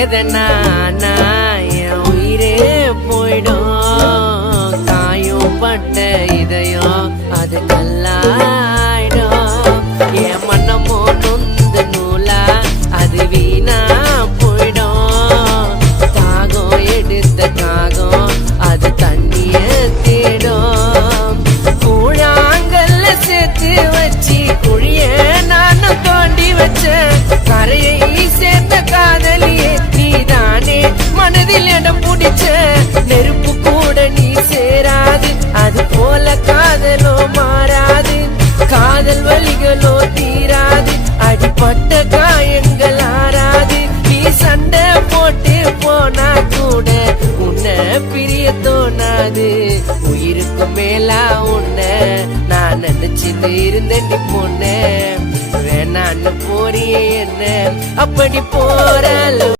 எதனா என் உயிரே போயிடும். காயும் பட்ட இதயம் அது கல்லாயிடும். என் மனமோ நொந்து நூலா அது வீணா போயிடும். காகம் எடுத்த காகம் அது தண்ணிய தேடும். கூழாங்கல்ல சேர்த்து வச்சு குழிய நானும் தோண்டி வச்சேன். கரையை சேர்ந்த காதலியே நீதானே மனதில் இடம் பிடிச்ச. நெருப்பு கூட நீ சேராது, அது போல காதலோ மாறாது. காதல் வலிகளோ தீராது, அடிப்பட்ட காயங்கள் ஆறாது. நீ சண்டை போட்டு போனா கூட உன்னை பிரிய தோணாது. உயிருக்கு மேலா உன்னை நான் நினைச்சிட்டு இருந்தேன். பொண்ணு வேணான்னு போறியே என்ன அப்படி போறாலும்